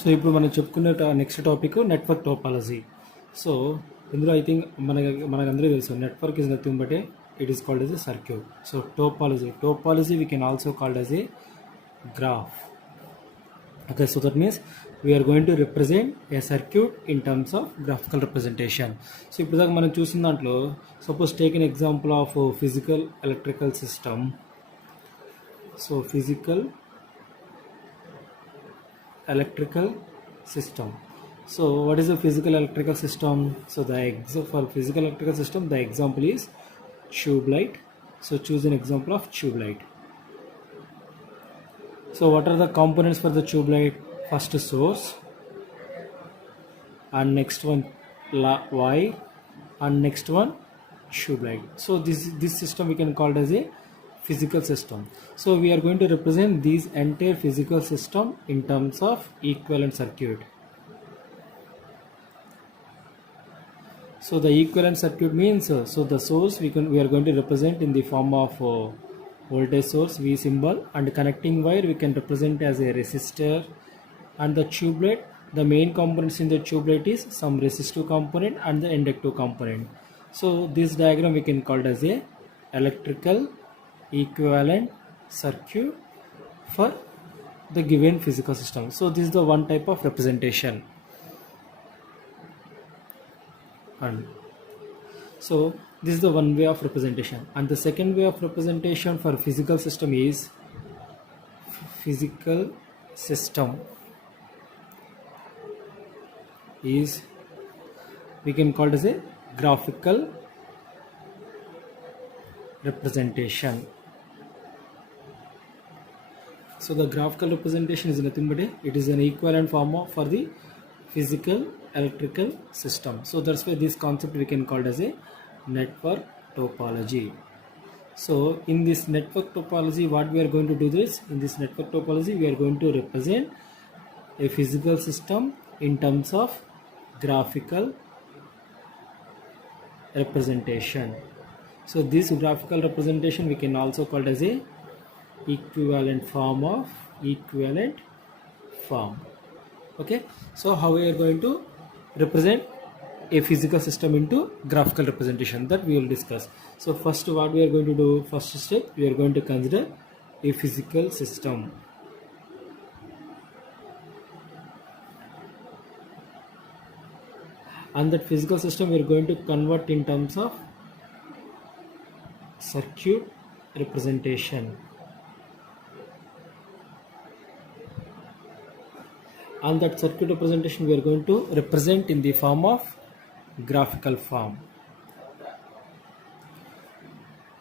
So ఇప్పుడు మనం చెప్పుకునే next topic network topology. So ఇందులో ఐ థింక్ మనకందరికీ తెలుసు network is nothing but it is called as a circuit. So topology we can also called as A graph. Okay, so that means we are going to represent a circuit in terms of graphical representation. So ఇప్పుడు దాకా మనం చూసిన దాంట్లో suppose take an example of physical electrical system. So physical electrical system. So what is a physical electrical system? So for physical electrical system the example is tube light. So choose an example of tube light. So what are the components for the tube light? First source, and next one wire, and next one tube light. So this system we can call it as a physical system. So we are going to represent these entire physical system in terms of equivalent circuit. So the equivalent circuit means so the source we are going to represent in the form of voltage source V symbol, and connecting wire we can represent as a resistor, and the tube light, the main components in the tube light is some resistive component and the inductive component. So this diagram we can call it as a electrical equivalent circuit for the given physical system. So this is the one type of representation. And so this is the one way of representation, and the second way of representation for physical system is we can call it as a graphical representation. So the graphical representation is nothing but it is an equivalent form for the physical electrical system. So that's why this concept we can call it as a network topology. So in this network topology what we are going to do this, in this network topology we are going to represent a physical system in terms of graphical representation. So this graphical representation we can also call it as a equivalent form. Okay, so how we are going to represent a physical system into graphical representation, that we will discuss. So first what we are going to do, first step we are going to consider a physical system. And that physical system we are going to convert in terms of circuit representation. And that circuit representation we are going to represent in the form of graphical form.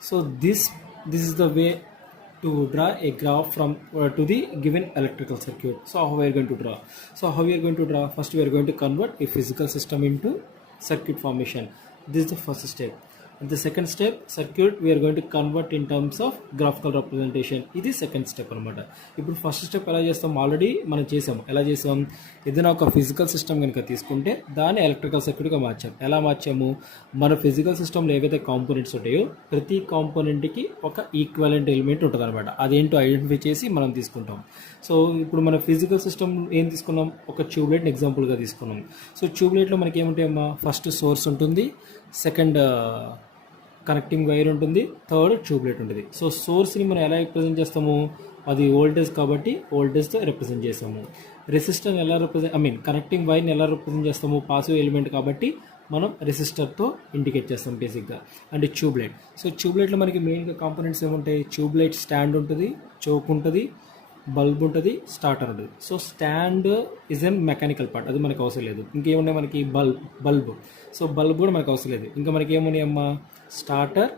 So this is the way to draw a graph from to the given electrical circuit. So how we are going to draw? First we are going to convert a physical system into circuit formation. This is the first step. And the second step, circuit we are going to convert in terms of graphical representation. ఇది second step అనమాట. ఇప్పుడు first step ఎలా చేస్తాం, already మనం చేసాం. ఎలా చేసాం, ఏదైనా ఒక ఫిజికల్ సిస్టమ్ కనుక తీసుకుంటే దాన్ని ఎలక్ట్రికల్ సర్క్యూట్గా మార్చాం. ఎలా మార్చాము, మన ఫిజికల్ సిస్టంలో ఏవైతే కాంపోనెంట్స్ ఉంటాయో ప్రతి కాంపోనెంట్కి ఒక ఈక్వలెంట్ ఎలిమెంట్ ఉంటుంది అనమాట. అదేంటో ఐడెంటిఫై చేసి మనం తీసుకుంటాం. సో ఇప్పుడు మన ఫిజికల్ సిస్టమ్ ఏం తీసుకున్నాం, ఒక ట్యూబ్లైట్ని ఎగ్జాంపుల్గా తీసుకున్నాం. సో ట్యూబ్లైట్లో మనకి ఏముంటాయమ్మా, ఫస్ట్ సోర్స్ ఉంటుంది, సెకండ్ కనెక్టింగ్ వైర్ ఉంటుంది, థర్డ్ ట్యూబ్లైట్ ఉంటుంది. సో సోర్స్ని మనం ఎలా రిప్రజెంట్ చేస్తాము, అది వోల్టేజ్ కాబట్టి వోల్టేజ్తో రిప్రజెంట్ చేస్తాము. రెసిస్టర్ని ఎలా కనెక్టింగ్ వైర్ని ఎలా రిప్రజెంట్ చేస్తాము, పాసివ్ ఎలిమెంట్ కాబట్టి మనం రెసిస్టర్తో ఇండికేట్ చేస్తాం బేసిక్గా. అంటే ట్యూబ్లైట్. సో ట్యూబ్లైట్లో మనకి మెయిన్గా కాంపోనెంట్స్ ఏముంటాయి, ట్యూబ్లైట్ స్టాండ్ ఉంటుంది, చోక్ ఉంటుంది, బల్బ్ ఉంటుంది, స్టార్టర్ ఉంటుంది. So stand is an mechanical part, అది మనకు అవసరం లేదు. ఇంకేమున్నాయి మనకి, బల్బ్. సో బల్బ్ కూడా మనకు అవసరం లేదు. ఇంకా మనకి ఏమున్నాయమ్మా, starter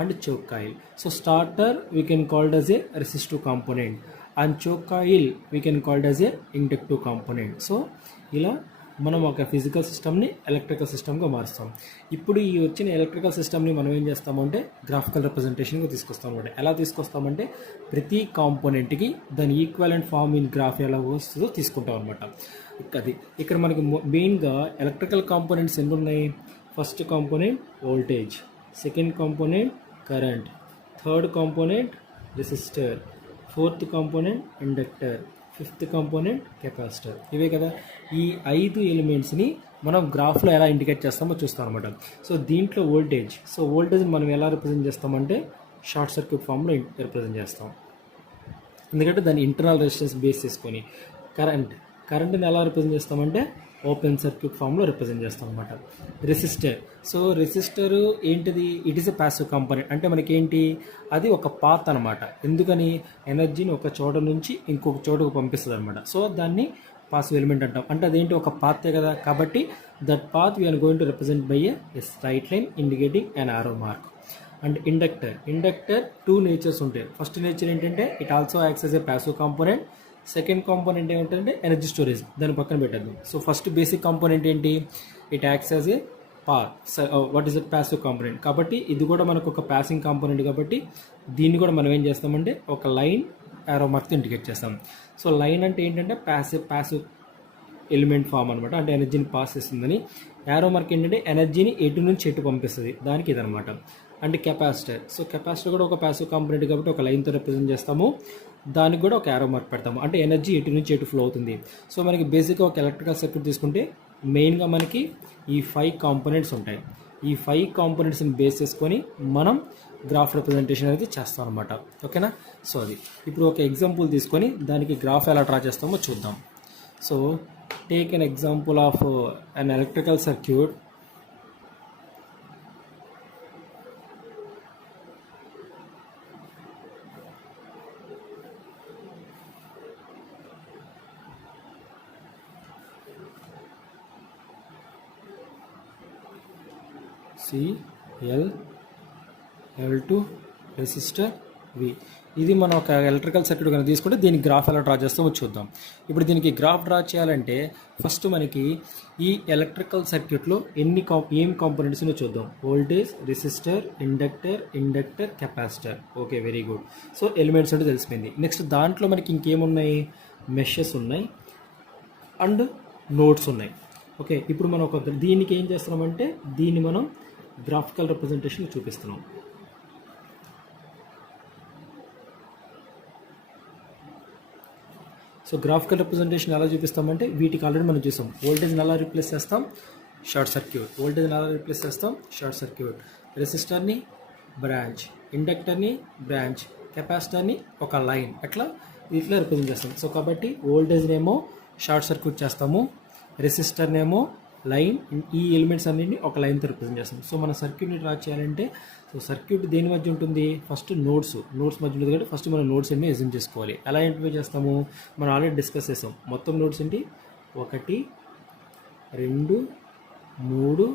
and choke coil. So starter we can called as a resistive component, and choke coil we can called as a inductive component. So ఇలా మనం ఒక ఫిజికల్ సిస్టమ్ని ఎలక్ట్రికల్ సిస్టమ్గా మారుస్తాం. ఇప్పుడు ఈ వచ్చిన ఎలక్ట్రికల్ సిస్టమ్ని మనం ఏం చేస్తామంటే గ్రాఫికల్ రిప్రజెంటేషన్గా తీసుకొస్తాం అనమాట. ఎలా తీసుకొస్తామంటే ప్రతి కాంపోనెంట్కి దాని ఈక్వలెంట్ ఫామ్ ఇన్ గ్రాఫ్ ఎలా వస్తుందో తీసుకుంటాం అనమాట. అది ఇక్కడ మనకి మెయిన్గా ఎలక్ట్రికల్ కాంపోనెంట్స్ ఎన్ని ఉన్నాయి, first component voltage, second component current, third component resistor, fourth component inductor, fifth component capacitor. ఇవే కదా, ఈ 5 ఎలిమెంట్స్ని మనం గ్రాఫ్లో ఎలా ఇండికేట్ చేస్తామో చూస్తాం అనమాట. సో దీంట్లో వోల్టేజ్, సో వోల్టేజ్ని మనం ఎలా రిప్రజెంట్ చేస్తామంటే షార్ట్ సర్క్యూట్ ఫామ్లో రిప్రజెంట్ చేస్తాం, ఎందుకంటే దాన్ని ఇంటర్నల్ రెసిస్టెన్స్ బేస్ చేసుకొని. కరెంట్ని ఎలా రిప్రజెంట్ చేస్తామంటే ఓపెన్ సర్క్యూట్ ఫామ్లో రిప్రజెంట్ చేస్తాం అనమాట. రెసిస్టర్, సో రెసిస్టర్ ఏంటిది, it is a passive component. అంటే మనకేంటి, అది ఒక పాత్ అనమాట. ఎందుకని, ఎనర్జీని ఒక చోట నుంచి ఇంకొక చోటకు పంపిస్తుంది అనమాట. సో దాన్ని పాసివ్ ఎలిమెంట్ అంటాం. అంటే అదేంటి, ఒక పాతే కదా, కాబట్టి that path we're going to represent by a straight line indicating an arrow mark. And inductor 2 natures ఉంటాయి. ఫస్ట్ నేచర్ ఏంటంటే it also acts as a passive component. Second component ఏమిటంటే ఎనర్జీ స్టోరేజ్, దాని పక్కన పెట్టద్దాం. సో ఫస్ట్ బేసిక్ కాంపోనెంట్ ఏంటి, it acts as a what is a passive component. కాబట్టి ఇది కూడా మనకు ఒక ప్యాసింగ్ కాంపోనెంట్, కాబట్టి దీన్ని కూడా మనం ఏం చేస్తామంటే ఒక లైన్ యారో మార్క్తో ఇండికేట్ చేస్తాం. సో లైన్ అంటే ఏంటంటే ప్యాసివ్ ఎలిమెంట్ ఫామ్ అనమాట, అంటే ఎనర్జీని పాస్ చేస్తుందని. యారో మార్క్ ఏంటంటే ఎనర్జీని ఎటు నుంచి ఎటు పంపిస్తుంది, దానికి ఇదనమాట. అండ్ కెపాసిటర్, సో కెపాసిటర్ కూడా ఒక ప్యాసివ్ కాంపోనెంట్ కాబట్టి ఒక లైన్తో రిప్రజెంట్ చేస్తాము, దానికి కూడా ఒక యారో మార్క్ పెడతాము, అంటే ఎనర్జీ ఎటు నుంచి ఎటు ఫ్లో అవుతుంది. సో మనకి బేసిక్గా ఒక ఎలక్ట్రికల్ సర్క్యూట్ తీసుకుంటే మెయిన్గా మనకి ఈ 5 కాంపోనెంట్స్ ఉంటాయి. ఈ 5 కాంపోనెంట్స్ని బేస్ చేసుకొని మనం గ్రాఫ్ రిప్రజెంటేషన్ అనేది చేస్తాం అనమాట. ఓకేనా, సో అది ఇప్పుడు ఒక ఎగ్జాంపుల్ తీసుకొని దానికి గ్రాఫ్ ఎలా డ్రా చేస్తామో చూద్దాం. So take an example of an electrical circuit. CL L2 resistor V. ఇది మనం ఒక ఎలక్ట్రికల్ సర్క్యూట్ కనుక తీసుకుంటే దీనికి గ్రాఫ్ ఎలా డ్రా చేస్తామో చూద్దాం. ఇప్పుడు దీనికి గ్రాఫ్ డ్రా చేయాలంటే ఫస్ట్ మనకి ఈ ఎలక్ట్రికల్ సర్క్యూట్లో ఏం కాంపోనెంట్స్ ఉన్నాయో చూద్దాం. Voltage, resistor, inductor, capacitor. Okay, very good. So elements అంటే తెలిసిపోయింది. నెక్స్ట్ దాంట్లో మనకి ఇంకేమున్నాయి, మెషెస్ ఉన్నాయి అండ్ నోడ్స్ ఉన్నాయి. ఓకే, ఇప్పుడు మనం దీనికి ఏం చేస్తున్నామంటే దీన్ని మనం గ్రాఫికల్ రిప్రజెంటేషన్ చూపిస్తున్నాం. సో గ్రాఫికల్ రిప్రజెంటేషన్ ఎలా చూపిస్తామంటే వీటికి ఆల్రెడీ మనం చూసాం. వోల్టేజ్ని ఎలా రీప్లేస్ చేస్తాం, షార్ట్ సర్క్యూట్. రెసిస్టర్ని బ్రాంచ్, ఇండక్టర్ని బ్రాంచ్, కెపాసిటర్ని ఒక లైన్, అట్లా ఇట్లా రిప్రజెంట్ చేస్తాం. సో కాబట్టి వోల్టేజ్నేమో షార్ట్ సర్క్యూట్ చేస్తాము, రెసిస్టర్నేమో లైన్, ఈ ఎలిమెంట్స్ అన్నింటినీ ఒక లైన్తో రిప్రజెంట్ చేస్తాం. సో మన సర్క్యూట్ని డ్రా చేయాలంటే సో సర్క్యూట్ దేని మధ్య ఉంటుంది, ఫస్ట్ నోడ్స్ మధ్య ఉంటుంది కాబట్టి ఫస్ట్ మనం నోడ్స్ అన్ని ఎజ్యూమ్ చేసుకోవాలి. ఎలా ఐడెంటిఫై చేస్తాము, మనం ఆల్రెడీ డిస్కస్ చేస్తాం. మొత్తం నోడ్స్ ఏంటి, 1 2 3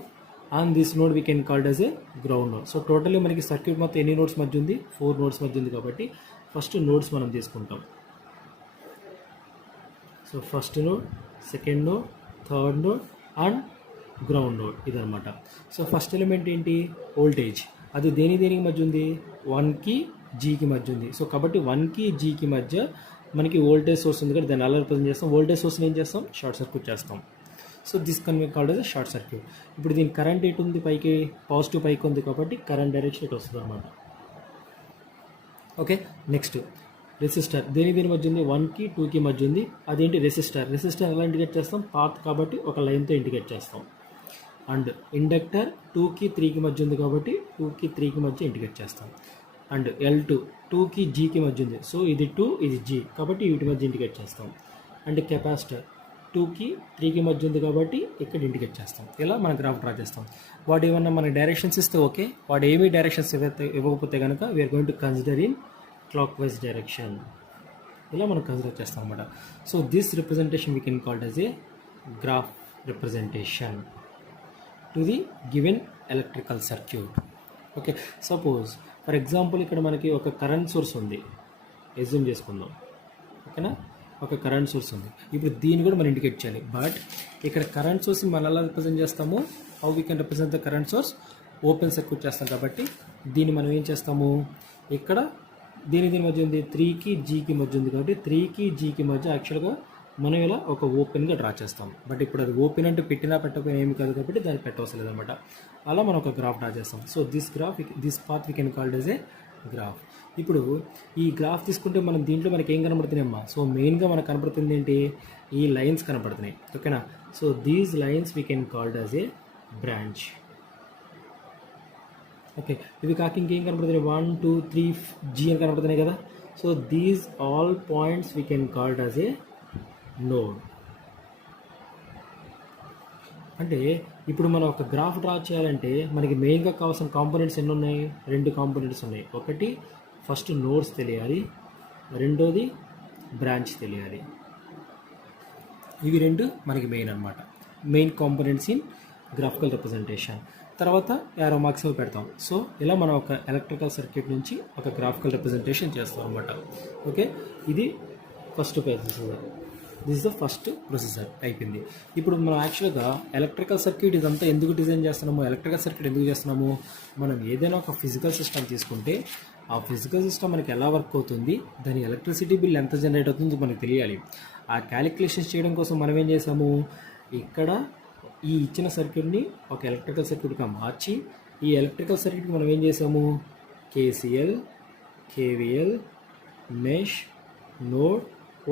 and this node we can called as A ground node. So totally మనకి సర్క్యూట్ మొత్తం ఎన్ని నోడ్స్ మధ్య ఉంది, 4 నోడ్స్ మధ్య ఉంది కాబట్టి ఫస్ట్ నోడ్స్ మనం తీసుకుంటాం. So first node, second node, third node and ground node, ఇదనమాట. సో ఫస్ట్ ఎలిమెంట్ ఏంటి, వోల్టేజ్. అది దేనికి మధ్య ఉంది, 1కి Gకి మధ్య ఉంది. సో కాబట్టి 1కి Gకి మధ్య మనకి వోల్టేజ్ సోర్స్ ఉంది కాబట్టి దాన్ని ఎలా రిప్రజెంట్ చేస్తాం, వోల్టేజ్ సోర్స్ని ఏం చేస్తాం, షార్ట్ సర్క్యూట్ చేస్తాం. So this can be called as short circuit. ఇప్పుడు దీని కరెంట్ ఎటు ఉంది, పైకి పాజిటివ్ పైకి ఉంది కాబట్టి కరెంట్ డైరెక్షన్ ఇటు వస్తుంది అనమాట. ఓకే, నెక్స్ట్ రెసిస్టర్ దేని మధ్య ఉంది, 1కి 2కి మధ్య ఉంది. అదేంటి, రెసిస్టర్ ఎలా ఇండికేట్ చేస్తాం, పాత్ కాబట్టి ఒక లైన్తో ఇండికేట్ చేస్తాం. అండ్ ఇండక్టర్ 2కి 3కి మధ్య ఉంది కాబట్టి 2కి 3కి మధ్య ఇండికేట్ చేస్తాం. అండ్ L2 2కి Gకి మధ్య ఉంది, సో ఇది 2 ఇది G కాబట్టి వీటి మధ్య ఇండికేట్ చేస్తాం. అండ్ కెపాసిటర్ 2కి 3కి మధ్య ఉంది కాబట్టి ఇక్కడ ఇండికేట్ చేస్తాం. ఇలా మనం గ్రాఫ్ డ్రా చేస్తాం. వాడు ఏమన్నా మనకి డైరెక్షన్స్ ఇస్తే ఓకే, వాడు ఏమీ డైరెక్షన్స్ ఇవ్వకపోతే కనుక we're going to consider in clockwise direction. ఇలా మనం కన్సిడర్ చేస్తాం అనమాట. So this representation we can called as a graph representation to the given electrical circuit. Okay, suppose for example ఇక్కడ మనకి ఒక కరెంట్ సోర్స్ ఉంది, ఎజ్యూమ్ చేసుకుందాం. ఓకేనా, ఒక కరెంట్ సోర్స్ ఉంది. ఇప్పుడు దీన్ని కూడా మనం ఇండికేట్ చేయాలి. బట్ ఇక్కడ కరెంట్ సోర్స్ని మనం ఎలా రిప్రజెంట్ చేస్తాము, how we can represent the current source, open circuit చేస్తాం కాబట్టి దీన్ని మనం ఏం చేస్తాము, ఇక్కడ దీని మధ్య ఉంది, 3కి Gకి మధ్య ఉంది కాబట్టి 3కి Gకి మధ్య యాక్చువల్గా మనం ఇలా ఒక ఓపెన్గా డ్రా చేస్తాం. బట్ ఇప్పుడు అది ఓపెన్ అంటే పెట్టినా పెట్టకపోయినా ఏమి కాదు కాబట్టి దాన్ని పెట్టవసరం లేదనమాట. అలా మనం ఒక గ్రాఫ్ డ్రా చేస్తాం. So this path we can called as a graph. ఇప్పుడు ఈ గ్రాఫ్ తీసుకుంటే మనం దీంట్లో మనకి ఏం కనబడుతున్నాయమ్మా? సో మెయిన్గా మనకు కనబడుతుంది ఏంటి? ఈ లైన్స్ కనబడుతున్నాయి. ఓకేనా? So these lines we can called as A branch. Okay, ఇవి కాక ఇంకేం కనబడుతున్నాయి? 1 2 3 G అని కనబడుతున్నాయి కదా. So these all points we can called as A node. అంటే ఇప్పుడు మనం ఒక గ్రాఫ్ డ్రా చేయాలంటే మనకి మెయిన్గా కావాల్సిన కాంపోనెంట్స్ ఎన్ని ఉన్నాయి? 2 కాంపోనెంట్స్ ఉన్నాయి. ఒకటి ఫస్ట్ నోడ్స్ తెలియాలి, రెండోది బ్రాంచ్ తెలియాలి. ఇవి రెండు మనకి మెయిన్ అనమాట, main components in graphical representation. తర్వాత యారో మార్క్స్ పెడతాం. సో ఇలా మనం ఒక ఎలక్ట్రికల్ సర్క్యూట్ నుంచి ఒక గ్రాఫికల్ రిప్రజెంటేషన్ చేస్తాం అనమాట. ఓకే, ఇది first procedure. This is the first procedure అయిపోయింది. ఇప్పుడు మనం యాక్చువల్గా ఎలక్ట్రికల్ సర్క్యూట్ ఇదంతా ఎందుకు డిజైన్ చేస్తున్నాము, ఎలక్ట్రికల్ సర్క్యూట్ ఎందుకు చేస్తున్నాము? మనం ఏదైనా ఒక ఫిజికల్ సిస్టమ్ తీసుకుంటే ఆ ఫిజికల్ సిస్టమ్ మనకి ఎలా వర్క్ అవుతుంది, దాని ఎలక్ట్రిసిటీ బిల్ ఎంత జనరేట్ అవుతుందో మనకు తెలియాలి. ఆ క్యాలిక్యులేషన్స్ చేయడం కోసం మనం ఏం చేసాము, ఇక్కడ ఈ ఇచ్చిన సర్క్యూట్ని ఒక ఎలక్ట్రికల్ సర్క్యూట్గా మార్చి ఈ ఎలక్ట్రికల్ సర్క్యూట్కి మనం ఏం చేసాము, KCL, KVL, mesh, node,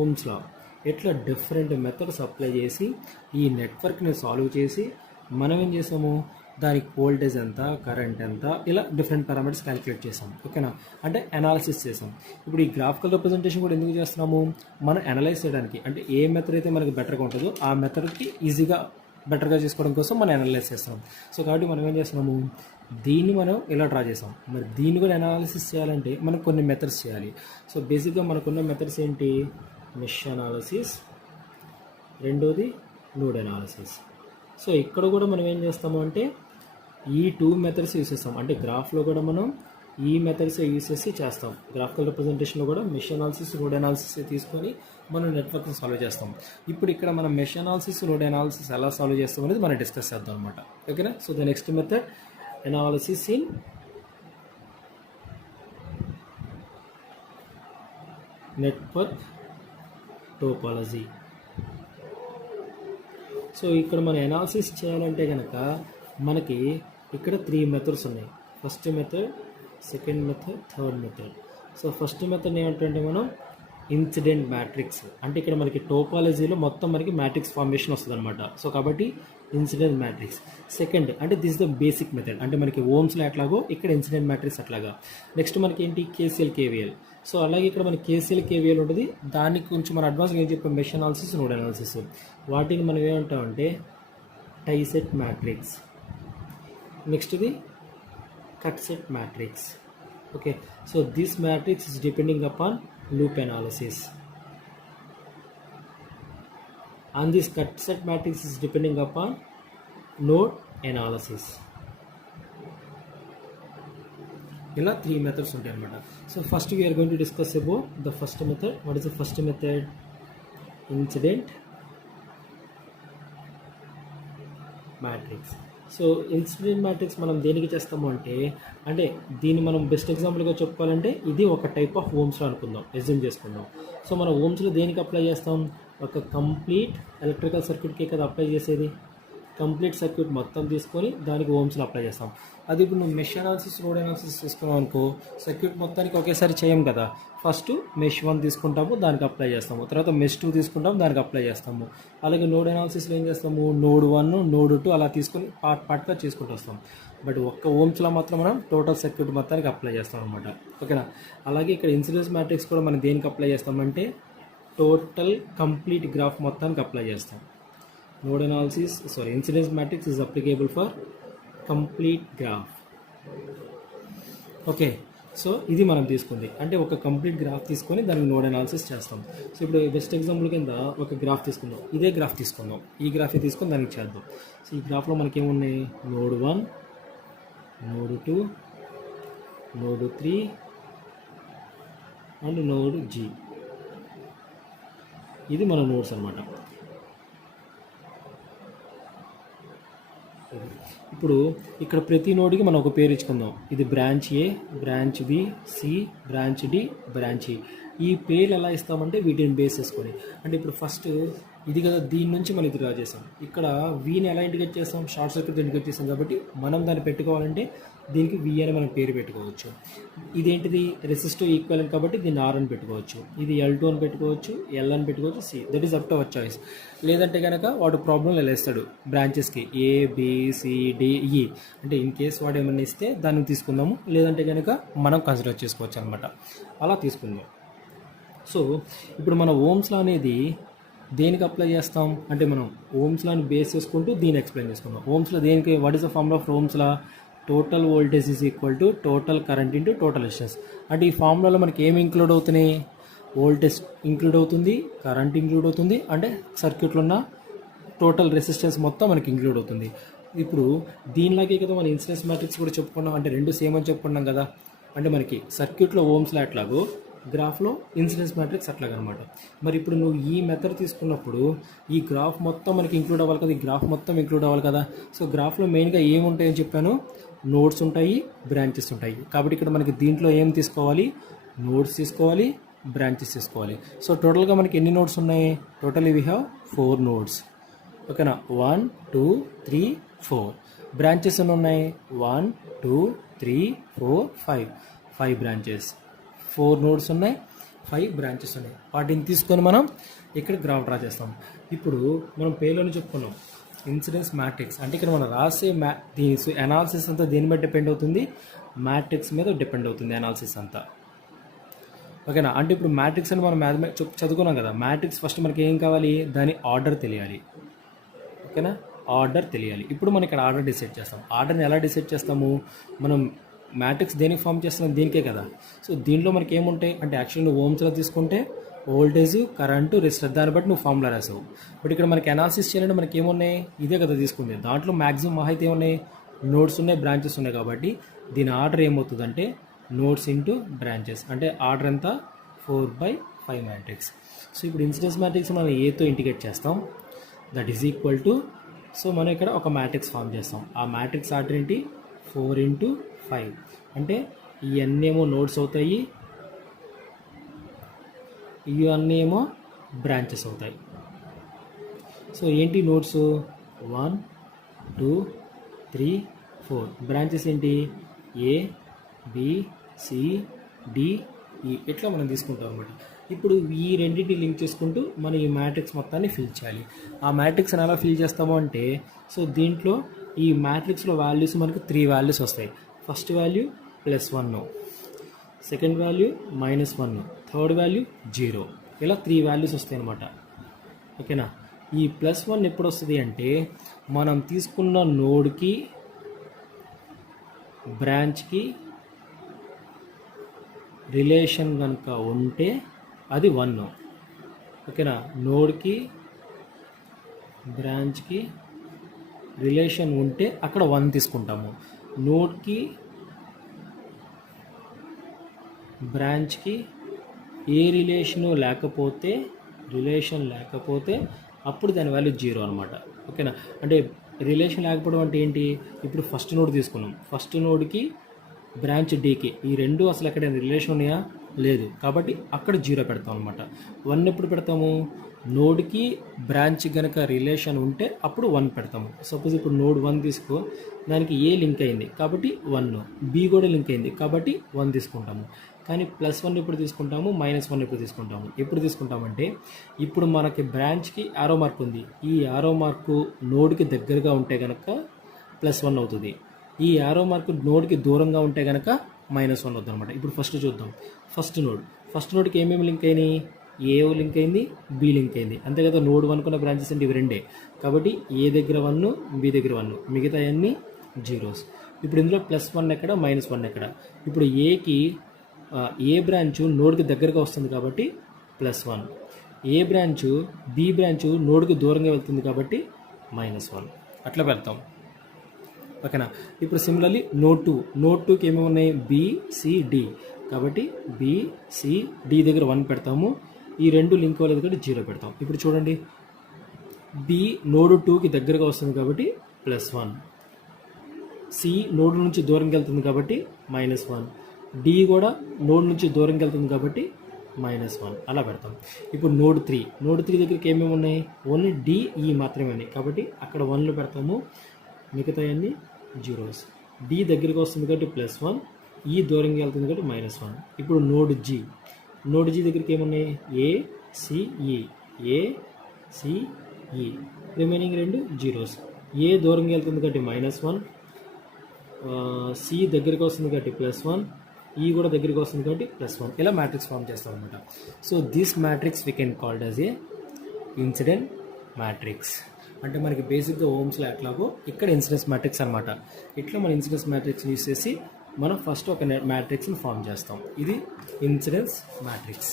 Ohm's law ఇట్లా డిఫరెంట్ మెథడ్స్ అప్లై చేసి ఈ నెట్వర్క్ని సాల్వ్ చేసి మనం ఏం చేసాము, దానికి వోల్టేజ్ ఎంత, కరెంట్ ఎంత, ఇలా డిఫరెంట్ పారామీటర్స్ క్యాలిక్యులేట్ చేసాం. ఓకేనా? అంటే అనాలిసిస్ చేసాం. ఇప్పుడు ఈ గ్రాఫికల్ రిప్రజెంటేషన్ కూడా ఎందుకు చేస్తున్నాము, మనం అనలైజ్ చేయడానికి. అంటే ఏ మెథడ్ అయితే మనకి బెటర్గా ఉంటుందో ఆ మెథడ్కి ఈజీగా బెటర్గా చేసుకోవడం కోసం మనం అనలైజ్ చేస్తున్నాం. సో కాబట్టి మనం ఏం చేస్తున్నాము, దీన్ని మనం ఇలా డ్రా చేసాం. మరి దీన్ని కూడా అనాలిసిస్ చేయాలంటే మనం కొన్ని మెథడ్స్ చేయాలి. సో బేసిక్గా మనకున్న మెథడ్స్ ఏంటి, మెష్ అనాలిసిస్, రెండోది నోడ్ అనాలిసిస్. సో ఇక్కడ కూడా మనం ఏం చేస్తాము అంటే ఈ 2 మెథడ్స్ యూస్ చేస్తాం. అంటే గ్రాఫ్లో కూడా మనం ఈ మెథడ్స్ యూస్ చేసి చేస్తాం. గ్రాఫికల్ రిప్రజెంటేషన్లో కూడా మెష్ అనాలిసిస్, నోడ్ అనాలిసిస్ తీసుకొని మనం నెట్వర్క్ని సాల్వ్ చేస్తాం. ఇప్పుడు ఇక్కడ మనం మెష్ అనాలిసిస్, నోడ్ అనాలిసిస్ ఎలా సాల్వ్ చేస్తాం అనేది మనం డిస్కస్ చేద్దాం అనమాట. ఓకేనా? So the next method analysis in network topology. So ఇక్కడ మనం అనాలిసిస్ చేయాలంటే కనుక మనకి ఇక్కడ 3 మెథడ్స్ ఉన్నాయి. First method, second method, third method. So first method ఏమంటే మనం ఇన్సిడెంట్ మ్యాట్రిక్స్. అంటే ఇక్కడ మనకి టోపాలజీలో మొత్తం మనకి మ్యాట్రిక్స్ ఫార్మేషన్ వస్తుంది అనమాట. సో కాబట్టి ఇన్సిడెంట్ మ్యాట్రిక్స్. సెకండ్ అంటే దిస్ ద బేసిక్ మెథడ్, అంటే మనకి ఓమ్స్లో ఎట్లాగో ఇక్కడ ఇన్సిడెంట్ మ్యాట్రిక్స్ అట్లాగా. నెక్స్ట్ మనకి ఏంటి, కేసిఎల్, కేవిఎల్. సో అలాగే ఇక్కడ మనకి కేసిఎల్, కేవిఎల్ ఉంటుంది. దానికి కొంచెం మన అడ్వాన్స్గా ఏం చెప్పాం, మెష్ అనాలిసిస్, నోడ్ అనాలిసిస్. వాటిని మనం ఏమంటామంటే టైసెట్ మ్యాట్రిక్స్. నెక్స్ట్ది cut set matrix. Okay, so this matrix is depending upon loop analysis and this cut set matrix is depending upon node analysis. ఇలా 3 మెథడ్స్ ఉంటాయి అన్నమాట. So first we are going to discuss about the first method. What is the first method? Incident matrix. So incident matrix మనం దేనికి చేస్తాము అంటే దీన్ని మనం best ఎగ్జాంపుల్గా చెప్పుకోవాలంటే ఇది ఒక టైప్ ఆఫ్ ఓమ్స్లో అనుకుందాం, ఎజ్యూమ్ చేసుకుందాం. సో మనం ఓమ్స్లో దేనికి అప్లై చేస్తాం, ఒక కంప్లీట్ ఎలక్ట్రికల్ సర్క్యూట్కి కదా అప్లై చేసేది. కంప్లీట్ సర్క్యూట్ మొత్తం తీసుకొని దానికి ఓమ్స్లో అప్లై చేస్తాం. అది ఇప్పుడు నువ్వు మెష్ అనాలిసిస్, నోడ్ అనాలిసిస్ తీసుకున్నావు అనుకో, సర్క్యూట్ మొత్తానికి ఒకేసారి చేయం కదా. ఫస్ట్ మెష్ 1 తీసుకుంటాము, దానికి అప్లై చేస్తాము. తర్వాత మెష్ 2 తీసుకుంటాము, దానికి అప్లై చేస్తాము. అలాగే నోడ్ అనాలిసిస్లో ఏం చేస్తాము, నోడ్ 1, నోడ్ 2 అలా తీసుకొని పార్ట్గా చేసుకుంటూ వస్తాం. బట్ ఒక్క ఓమ్స్లో మాత్రం మనం టోటల్ సర్క్యూట్ మొత్తానికి అప్లై చేస్తాం అనమాట. ఓకేనా? అలాగే ఇక్కడ ఇన్సిడెన్స్ మ్యాట్రిక్స్ కూడా మనం దేనికి అప్లై చేస్తామంటే టోటల్ కంప్లీట్ గ్రాఫ్ మొత్తానికి అప్లై చేస్తాం. Node analysis incidence matrix is applicable for complete graph. Okay, so ఇది మనం తీసుకుంది అంటే ఒక కంప్లీట్ గ్రాఫ్ తీసుకొని దానికి నోడ్ అనాలిసిస్ చేస్తాం. సో ఇప్పుడు బెస్ట్ ఎగ్జాంపుల్ కింద ఒక గ్రాఫ్ తీసుకుందాం, ఇదే గ్రాఫ్ తీసుకుందాం, ఈ గ్రాఫ్ తీసుకొని దానికి చేద్దాం. సో ఈ గ్రాఫ్లో మనకి ఏమున్నాయి, node 1, node 2, node 3 and node G. ఇది మన నోడ్స్ అనమాట. ఇప్పుడు ఇక్కడ ప్రతి నోడ్కి మనం ఒక పేరు ఇచ్చుకుందాం. ఇది branch A, branch B, C, branch D, branch E. ఈ పేర్లు ఎలా ఇస్తామంటే వీటిని బేస్ చేసుకొని. అంటే ఇప్పుడు ఫస్ట్ ఇది కదా, దీని నుంచి మనం ఇది డ్రా చేసాం. ఇక్కడ వీని ఎలా ఇండికేట్ చేస్తాం, షార్ట్ సర్క్యూట్ ఇండికేట్ చేస్తాం. కాబట్టి మనం దాన్ని పెట్టుకోవాలంటే దీనికి వి అని మనం పేరు పెట్టుకోవచ్చు. ఇదేంటిది రెసిస్టివ్ ఈక్వలెంట్ కాబట్టి దీన్ని ఆర్ అని పెట్టుకోవచ్చు, ఇది L2 అని పెట్టుకోవచ్చు, ఎల్ అని పెట్టుకోవచ్చు, C. That is up to our choice. లేదంటే కనుక వాడు ప్రాబ్లంలు ఎలా ఇస్తాడు బ్రాంచెస్కి ABCDE అంటే ఇన్ కేస్ వాడు ఏమన్నా ఇస్తే దాన్ని తీసుకుందాము, లేదంటే కనుక మనం కన్సిడర్ చేసుకోవచ్చు అనమాట. అలా తీసుకుందాం. సో ఇప్పుడు మన ఓమ్స్ లా అనేది దేనికి అప్లై చేస్తాం అంటే మనం ఓమ్స్ లాని బేస్ చేసుకుంటూ దీన్ని ఎక్స్ప్లెయిన్ చేసుకుందాం. ఓమ్స్లో దేనికి what is the formula of Ohm's law? Total voltage is equal to total current into total resistance. అంటే ఈ ఫార్ములాలో మనకి ఏమి ఇంక్లూడ్ అవుతున్నాయి? వోల్టేజ్ ఇంక్లూడ్ అవుతుంది, కరెంట్ ఇంక్లూడ్ అవుతుంది, అంటే సర్క్యూట్లో ఉన్న టోటల్ రెసిస్టెన్స్ మొత్తం మనకి ఇంక్లూడ్ అవుతుంది. ఇప్పుడు దీనిలాగే కదా మన ఇన్సిడెన్స్ మ్యాట్రిక్స్ కూడా చెప్పుకున్నాం, అంటే రెండు సేమ్ అని చెప్పుకున్నాం కదా. అంటే మనకి సర్క్యూట్లో ఓమ్స్ లా ఎట్లాగో గ్రాఫ్లో ఇన్సిడెన్స్ మ్యాట్రిక్స్ అట్లాగనమాట. మరి ఇప్పుడు నువ్వు ఈ మెథడ్ తీసుకున్నప్పుడు ఈ గ్రాఫ్ మొత్తం మనకి ఇంక్లూడ్ అవ్వాలి కదా, ఈ గ్రాఫ్ మొత్తం ఇంక్లూడ్ అవ్వాలి కదా. సో గ్రాఫ్లో మెయిన్గా ఏముంటాయని చెప్పాను? నోడ్స్ ఉంటాయి, బ్రాంచెస్ ఉంటాయి. కాబట్టి ఇక్కడ మనకి దీంట్లో ఏం తీసుకోవాలి? నోడ్స్ తీసుకోవాలి, బ్రాంచెస్ తీసుకోవాలి. సో టోటల్గా మనకి ఎన్ని నోడ్స్ ఉన్నాయి? Totally we have 4 nodes. ఓకేనా? 1 2 3 4. బ్రాంచెస్ ఎన్ని ఉన్నాయి? 1 2 3 4 5 బ్రాంచెస్. 4 నోడ్స్ ఉన్నాయి, 5 బ్రాంచెస్ ఉన్నాయి. వాటిని తీసుకొని మనం ఇక్కడ గ్రాఫ్ డ్రా చేస్తాం. ఇప్పుడు మనం పేర్లోనే చెప్పుకున్నాం ఇన్సిడెన్స్ మ్యాట్రిక్స్ అంటే ఇక్కడ మనం రాసే దీని అనాలిసిస్ అంతా దేని మీద డిపెండ్ అవుతుంది? మ్యాట్రిక్స్ మీద డిపెండ్ అవుతుంది అనాలిసిస్ అంతా. ఓకేనా? అంటే ఇప్పుడు మ్యాట్రిక్స్ అని మనం చదువుకున్నాం కదా. మ్యాట్రిక్స్ ఫస్ట్ మనకి ఏం కావాలి? దాని ఆర్డర్ తెలియాలి. ఓకేనా? ఆర్డర్ తెలియాలి. ఇప్పుడు మనం ఇక్కడ ఆర్డర్ డిసైడ్ చేస్తాం. ఆర్డర్ని ఎలా డిసైడ్ చేస్తాము? మనం మ్యాట్రిక్స్ దేనికి ఫామ్ చేస్తున్నాం? దీనికే కదా. సో దీంట్లో మనకి ఏముంటాయి అంటే యాక్చువల్లీ నువ్వు ఓమ్స్లో తీసుకుంటే వోల్టేజ్, కరెంటు, రెసిస్టర్ దాన్ని బట్టి నువ్వు ఫార్ములా రాసావు. బట్ ఇక్కడ మనకి అనాలిసిస్ చేయాలంటే మనకి ఏమున్నాయి? ఇదే కదా తీసుకుంది. దాంట్లో మ్యాక్సిమం మహా అయితే ఏమున్నాయి? నోడ్స్ ఉన్నాయి, బ్రాంచెస్ ఉన్నాయి. కాబట్టి దీని ఆర్డర్ ఏమవుతుందంటే నోడ్స్ ఇంటూ బ్రాంచెస్. అంటే ఆర్డర్ ఎంత? 4/5 మ్యాట్రిక్స్. సో ఇప్పుడు ఇన్సిడెన్స్ మ్యాట్రిక్స్ మనం ఏతో ఇండికేట్ చేస్తాం. That is equal to, so మనం ఇక్కడ ఒక మ్యాట్రిక్స్ ఫామ్ చేస్తాం. ఆ మ్యాట్రిక్స్ ఆర్డర్ ఏంటి? 4/5. అంటే ఇవన్నీ ఏమో నోడ్స్ అవుతాయి, ఇవన్నీ ఏమో బ్రాంచెస్ అవుతాయి. సో ఏంటి నోడ్స్? 1 2 3 4. బ్రాంచెస్ ఏంటి? ABCDE ఇట్లా మనం తీసుకుంటాం అనమాట. ఇప్పుడు ఈ రెండింటిని లింక్ చేసుకుంటూ మనం ఈ మ్యాట్రిక్స్ మొత్తాన్ని ఫిల్ చేయాలి. ఆ మ్యాట్రిక్స్ని ఎలా ఫిల్ చేస్తాము అంటే, సో దీంట్లో ఈ మ్యాట్రిక్స్లో వాల్యూస్ మనకు 3 వాల్యూస్ వస్తాయి. First value +1, second value -1, third value 0. ఇలా 3 వాల్యూస్ వస్తాయి అన్నమాట. ఓకేనా? ఈ +1 ఎప్పుడు వస్తుంది అంటే మనం తీసుకున్న నోడ్కి, బ్రాంచ్కి రిలేషన్ కనుక ఉంటే అది 1. ఓకేనా? నోడ్కి, బ్రాంచ్కి రిలేషన్ ఉంటే అక్కడ 1 తీసుకుంటాము. నోడ్కి, బ్రాంచ్కి ఏ రిలేషన్ లేకపోతే అప్పుడు దాని వాల్యూ 0 అనమాట. ఓకేనా? అంటే రిలేషన్ లేకపోవడం అంటే ఏంటి? ఇప్పుడు ఫస్ట్ నోడ్ తీసుకున్నాం, ఫస్ట్ నోడ్కి బ్రాంచ్ డీకి ఈ రెండు అసలు ఎక్కడైనా రిలేషన్ ఉన్నాయా? లేదు. కాబట్టి అక్కడ 0 పెడతాం అనమాట. 1 ఎప్పుడు పెడతాము? నోడ్కి బ్రాంచ్ కనుక రిలేషన్ ఉంటే అప్పుడు 1 పెడతాము. సపోజ్ ఇప్పుడు నోడ్ 1 తీసుకో, దానికి ఏ లింక్ అయింది కాబట్టి 1, బి కూడా లింక్ అయింది కాబట్టి 1 తీసుకుంటాము. కానీ +1 ఎప్పుడు తీసుకుంటాము, -1 ఎప్పుడు తీసుకుంటాము? ఎప్పుడు తీసుకుంటామంటే ఇప్పుడు మనకి బ్రాంచ్కి యారో మార్క్ ఉంది, ఈ యారో మార్కు నోడ్కి దగ్గరగా ఉంటే కనుక +1 అవుతుంది, ఈ యారో మార్క్ నోడ్కి దూరంగా ఉంటే కనుక -1 అవుతుంది అనమాట. ఇప్పుడు ఫస్ట్ చూద్దాం. ఫస్ట్ నోడ్కి ఏమేమి లింక్ అయినాయి? ఏ లింక్ అయింది, బి లింక్ అయింది, అంతే కదా. నోడ్ 1 కున్న బ్రాంచెస్ అంటే ఇవి రెండే కాబట్టి ఏ దగ్గర 1, బి దగ్గర 1, మిగతా అన్నీ జీరోస్. ఇప్పుడు ఇందులో +1 ఎక్కడ, -1 ఎక్కడ? ఇప్పుడు ఏ బ్రాంచ్ నోడ్కి దగ్గరగా వస్తుంది కాబట్టి +1, ఏ బ్రాంచ్ బి బ్రాంచ్ నోడ్కి దూరంగా వెళ్తుంది కాబట్టి -1 అట్లా పెడతాం. ఓకేనా? ఇప్పుడు సిమిలర్లీ నోడ్ 2కి ఏమేమి ఉన్నాయి? BCD కాబట్టి BCD దగ్గర 1 పెడతాము, ఈ రెండు లింక్ అవ్వలేదు కాబట్టి 0 పెడతాం. ఇప్పుడు చూడండి, బి నోడ్ 2కి దగ్గరగా వస్తుంది కాబట్టి +1, సి నోడ్ నుంచి దూరంగా వెళ్తుంది కాబట్టి -1, డి కూడా నోడ్ నుంచి దూరంగా వెళ్తుంది కాబట్టి -1 అలా పెడతాం. ఇప్పుడు నోడ్ 3 దగ్గరికి ఏమేమి ఉన్నాయి? ఓన్లీ DE మాత్రమే ఉన్నాయి కాబట్టి అక్కడ 1లు పెడతాము, మిగతా అన్ని జీరోస్. డి దగ్గరికి వస్తుంది కాబట్టి +1, ఈ దూరంగా వెళ్తుంది కాబట్టి -1. ఇప్పుడు నోడ్ జీ దగ్గరికి ఏమున్నాయి ఏ సిఈ రిమైనింగ్ 2 జీరోస్. ఏ దూరంగా వెళ్తుంది కాబట్టి -1, సి దగ్గరికి వస్తుంది కాబట్టి +1, ఈ కూడా దగ్గరికి వస్తుంది కాబట్టి +1. ఇలా మ్యాట్రిక్స్ ఫామ్ చేస్తాం అనమాట. So this matrix we can called as A incident matrix. అంటే మనకి బేసిక్గా ఓమ్స్లో ఎట్లాగో ఇక్కడ ఇన్సిడెన్స్ మ్యాట్రిక్స్ అనమాట. ఇట్లా మన ఇన్సిడెన్స్ మ్యాట్రిక్స్ యూస్ చేసి మనం ఫస్ట్ ఒక మ్యాట్రిక్స్ని ఫామ్ చేస్తాం. ఇది ఇన్సిడెన్స్ మ్యాట్రిక్స్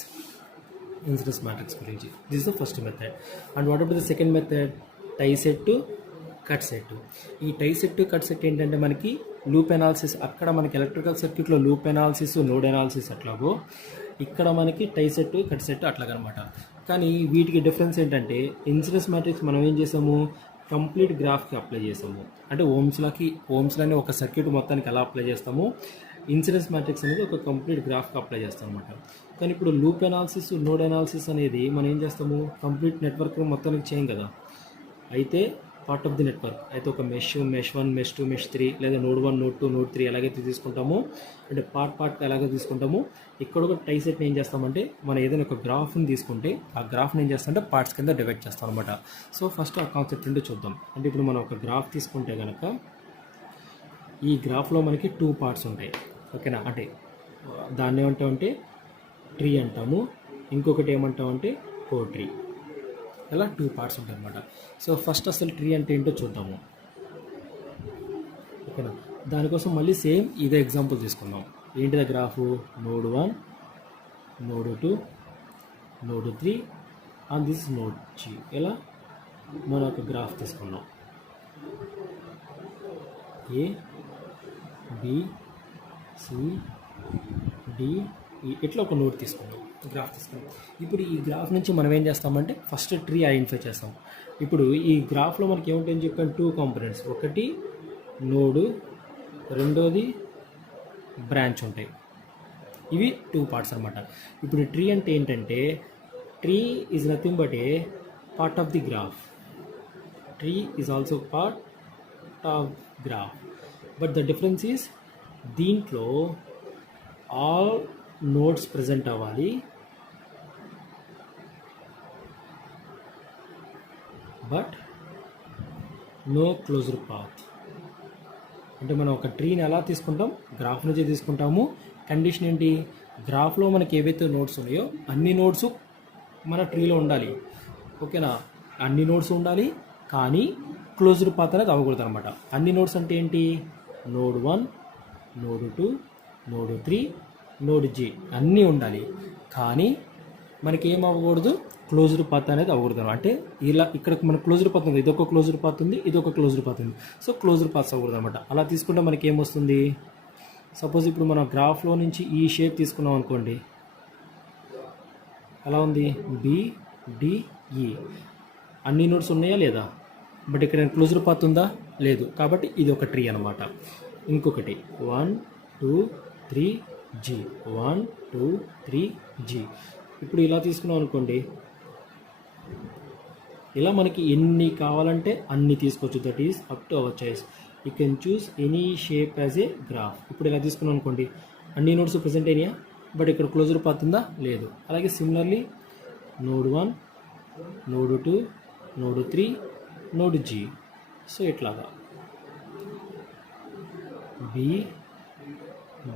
గురించి. This is the first method. And what about the second method? Tie set, cut set. ఈ టై సెట్, కట్ సెట్ ఏంటంటే మనకి లూప్ ఎనాలిసిస్, అక్కడ మనకి ఎలక్ట్రికల్ సర్క్యూట్లో లూప్ ఎనాలిసిస్, నోడ్ ఎనాలిసిస్ అట్లాగో ఇక్కడ మనకి టై సెట్, కట్ సెట్ అట్లాగనమాట. కానీ వీటికి డిఫరెన్స్ ఏంటంటే ఇన్సిడెన్స్ మ్యాట్రిక్స్ మనం ఏం చేసాము, కంప్లీట్ గ్రాఫ్కి అప్లై చేసాము. అంటే ఓమ్స్లోని ఒక సర్క్యూట్ మొత్తానికి ఎలా అప్లై చేస్తాము, ఇన్సిడెన్స్ మ్యాట్రిక్స్ అనేది ఒక కంప్లీట్ గ్రాఫ్కి అప్లై చేస్తాం అనమాట. కానీ ఇప్పుడు లూప్ ఎనాలిసిస్, నోడ్ ఎనాలిసిస్ అనేది మనం ఏం చేస్తాము, కంప్లీట్ నెట్వర్క్ మొత్తానికి చేయం కదా. అయితే పార్ట్ ఆఫ్ ది నెట్వర్క్ అయితే ఒక మెష్ 1, మెష్ 2, మెష్ 3 లేదా నోడ్ 1, నోడ్ 2, నోడ్ 3 ఎలాగైతే తీసుకుంటామో, అంటే పార్ట్ ఎలాగో తీసుకుంటామో, ఇక్కడ ఒక టై సెట్ని ఏం చేస్తామంటే మనం ఏదైనా ఒక గ్రాఫ్ని తీసుకుంటే ఆ గ్రాఫ్ని ఏం చేస్తామంటే పార్ట్స్ కింద డివైడ్ చేస్తాం అనమాట. సో ఫస్ట్ ఆ కాన్సెప్ట్ నుండి చూద్దాం. అంటే ఇప్పుడు మనం ఒక గ్రాఫ్ తీసుకుంటే కనుక ఈ గ్రాఫ్లో మనకి 2 పార్ట్స్ ఉంటాయి. ఓకేనా? అంటే దాన్ని ఏమంటామంటే ట్రీ అంటాము, ఇంకొకటి ఏమంటామంటే కోర్ ట్రీ. ఇలా 2 పార్ట్స్ ఉంటాయి అనమాట. సో ఫస్ట్ అసలు ట్రీ అంటే ఏంటో చూద్దాము. ఓకేనా? దానికోసం మళ్ళీ సేమ్ ఇదే ఎగ్జాంపుల్ తీసుకుందాం. ఏంటిదా graph? Node 1, node 2, node 3 and this node G. ఇలా మనం ఒక గ్రాఫ్ తీసుకున్నాం. ఏ బి సి డి ఇట్లా ఒక నోడ్ తీసుకున్నాం, గ్రాఫ్ తీసుకున్నాం. ఇప్పుడు ఈ గ్రాఫ్ నుంచి మనం ఏం చేస్తామంటే ఫస్ట్ ట్రీ ఐడెంటిఫై చేస్తాం. ఇప్పుడు ఈ గ్రాఫ్లో మనకి ఏముంటాయని చెప్పాను, 2 కాంపోనెంట్స్. ఒకటి నోడు, రెండోది బ్రాంచ్ ఉంటాయి. ఇవి 2 పార్ట్స్ అనమాట. ఇప్పుడు ట్రీ అంటే ఏంటంటే tree is nothing but A part of the graph. Tree is also part of graph. But the difference is దీంట్లో ఆల్ నోడ్స్ ప్రజెంట్ అవ్వాలి, బట్ నో క్లోజర్ పాత్. అంటే మనం ఒక ట్రీని ఎలా తీసుకుంటాం, గ్రాఫ్ నుంచి తీసుకుంటాము. కండిషన్ ఏంటి, గ్రాఫ్లో మనకి ఏవైతే నోడ్స్ ఉన్నాయో అన్ని నోడ్స్ మన ట్రీలో ఉండాలి. ఓకేనా? అన్ని నోడ్స్ ఉండాలి, కానీ క్లోజ్డ్ పాత్ అనేది అవ్వకూడదు అనమాట. అన్ని నోడ్స్ అంటే ఏంటి, node 1, node 2, node 3, node G అన్నీ ఉండాలి. కానీ మనకి ఏం అవ్వకూడదు, క్లోజ్డ్ పాత్ అనేది అవ్వకూడదు. అంటే ఇలా ఇక్కడ మన క్లోజ్డ్ పాత్ ఉంది, ఇదొక క్లోజ్డ్ పాత్ ఉంది, ఇదొక క్లోజ్డ్ పాత్ ఉంది. సో క్లోజ్డ్ పాత్స్ అవ్వకూడదు అనమాట. అలా తీసుకుంటే మనకి ఏమొస్తుంది, సపోజ్ ఇప్పుడు మనం గ్రాఫ్లో నుంచి ఈ షేప్ తీసుకున్నాం అనుకోండి, ఎలా ఉంది, బిడిఈ అన్ని నోడ్స్ ఉన్నాయా లేదా, బట్ ఇక్కడ క్లోజ్డ్ పాత్ ఉందా, లేదు. కాబట్టి ఇది ఒక ట్రీ అనమాట. ఇంకొకటి 1 2 3 జీ, 1 2 3 జీ. ఇప్పుడు ఇలా తీసుకున్నాం అనుకోండి, ఇలా మనకి ఎన్ని కావాలంటే అన్ని తీసుకోవచ్చు. That is up to our choice. You can choose any shape as a graph. ఇప్పుడు ఇలా తీసుకున్నాం అనుకోండి, అన్ని నోట్స్ ప్రెజెంట్ అయినాయా, బట్ ఇక్కడ క్లోజర్ పాత్ ఉందా, లేదు. అలాగే similarly node 1, node 2, node 3, node G. So ఇట్లాగా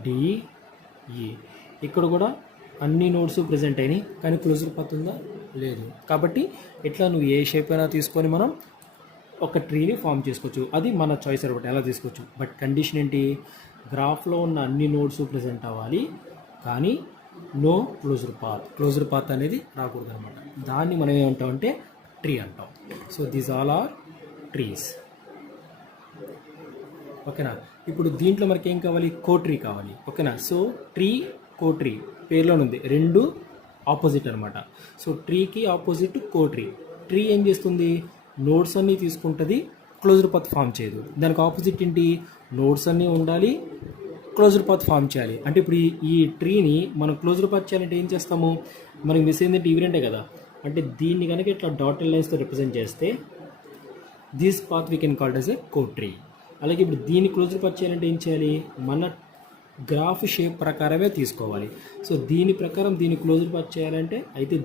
బిడిఈ ఇక్కడ కూడా అన్ని నోడ్స్ ప్రెజెంట్ అయినాయి, కానీ క్లోజర్ పాత్ ఉందా, లేదు. కాబట్టి ఇట్లా నువ్వు ఏ షేప్ అయినా తీసుకొని మనం ఒక ట్రీని ఫామ్ చేసుకోవచ్చు. అది మన చాయిస్ అనమాట, ఎలా తీసుకోవచ్చు. బట్ కండిషన్ ఏంటి, గ్రాఫ్లో ఉన్న అన్ని నోడ్స్ ప్రెజెంట్ అవ్వాలి, కానీ నో క్లోజర్ పాత్ అనేది రాకూడదు అనమాట. దాన్ని మనం ఏమంటామంటే ట్రీ అంటాం. So these all are trees. ఓకేనా? ఇప్పుడు దీంట్లో మనకి ఏం కావాలి, కోట్రీ కావాలి. ఓకేనా? సో ట్రీ, కోట్రీ పేర్లోనే ఉంది, 2 ఆపోజిట్ అనమాట. సో ట్రీకి ఆపోజిట్ కోట్రీ. ట్రీ ఏం చేస్తుంది, నోడ్స్ అన్నీ తీసుకుంటుంది, క్లోజ్డ్ పాత్ ఫామ్ చేయదు. దానికి ఆపోజిట్ ఏంటి, నోడ్స్ అన్నీ ఉండాలి, క్లోజ్డ్ పాత్ ఫామ్ చేయాలి. అంటే ఇప్పుడు ఈ ట్రీని మనం క్లోజ్డ్ పాత్ చేయాలంటే ఏం చేస్తాము, మనకి మిస్ అయిందంటే ఇవి రెండే కదా. అంటే దీన్ని కనుక ఇట్లా డాటెడ్ లైన్స్తో రిప్రజెంట్ చేస్తే this path we can called as a cotree. అలాగే ఇప్పుడు దీన్ని క్లోజర్ పాత్ చేయాలంటే ఏం చేయాలి, మన గ్రాఫ్ షేప్ ప్రకారమే తీసుకోవాలి. సో దీని ప్రకారం దీన్ని క్లోజర్ పాత్ చేయాలంటే అయితే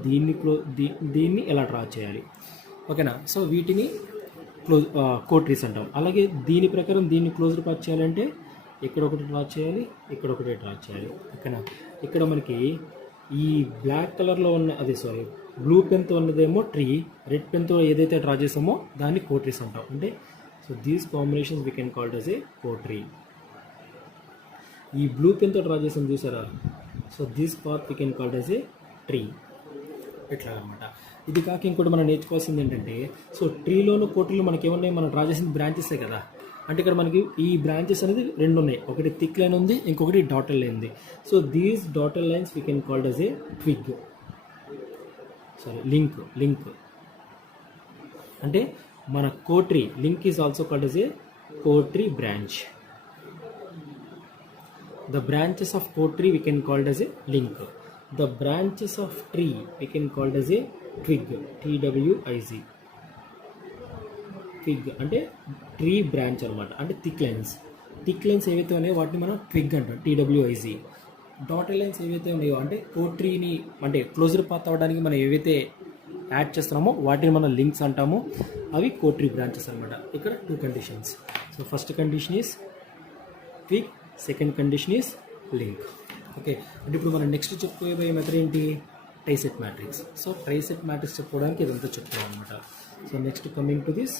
దీన్ని ఎలా డ్రా చేయాలి, ఓకేనా. సో వీటిని కోట్రీస్ అంటాం. అలాగే దీని ప్రకారం దీన్ని క్లోజర్ పాత్ చేయాలంటే ఇక్కడ ఒకటి డ్రా చేయాలి, ఇక్కడ ఒకటి డ్రా చేయాలి, ఓకేనా. ఇక్కడ మనకి ఈ బ్లాక్ కలర్లో ఉన్న బ్లూ పెన్తో ఉన్నదేమో ట్రీ, రెడ్ పెన్తో ఏదైతే డ్రా చేసామో దాన్ని కోట్రీస్ అంటాం. అంటే so these combinations we can called as a cotree. ఈ బ్లూ పెన్తో డ్రా చేసాం చూసారా, so this path we can called as a tree, ఇట్లా అనమాట. ఇది కాక ఇంకోటి మనం నేర్చుకోవాల్సింది ఏంటంటే, సో ట్రీలోను కోట్రీలో మనకి ఏమున్నాయి, మనం డ్రా చేసిన బ్రాంచెసే కదా. అంటే ఇక్కడ మనకి ఈ బ్రాంచెస్ అనేది రెండు ఉన్నాయి, ఒకటి థిక్ లైన్ ఉంది, ఇంకొకటి డాటెడ్ లైన్ ఉంది. So these dotted lines we can called as a twig, link. అంటే మన cotree link is also called as a cotree branch. The branches of cotree we can called as a link. The branches of tree we can called as a twig, TWIG. Twig అంటే tree branch అనమాట. అంటే thick lines ఏవైతే ఉన్నాయో వాటిని మనం twig అంటాం, TWIG. Dotted lines ఏవైతే ఉన్నాయో అంటే కోట్రీని అంటే క్లోజర్ పాత్ అవ్వడానికి మనం ఏవైతే యాడ్ చేస్తున్నామో వాటిని మనం లింక్స్ అంటాము, అవి కోట్రీ బ్రాంచెస్ అనమాట. ఇక్కడ 2 conditions. So first condition is twig, second condition is link. Okay, అంటే ఇప్పుడు మనం నెక్స్ట్ చెప్పుకోబోయే మెథడ్ ఏంటి, tie set matrix. So tie set matrix చెప్పుకోవడానికి ఇదంతా చెప్తాం అనమాట. So next coming to this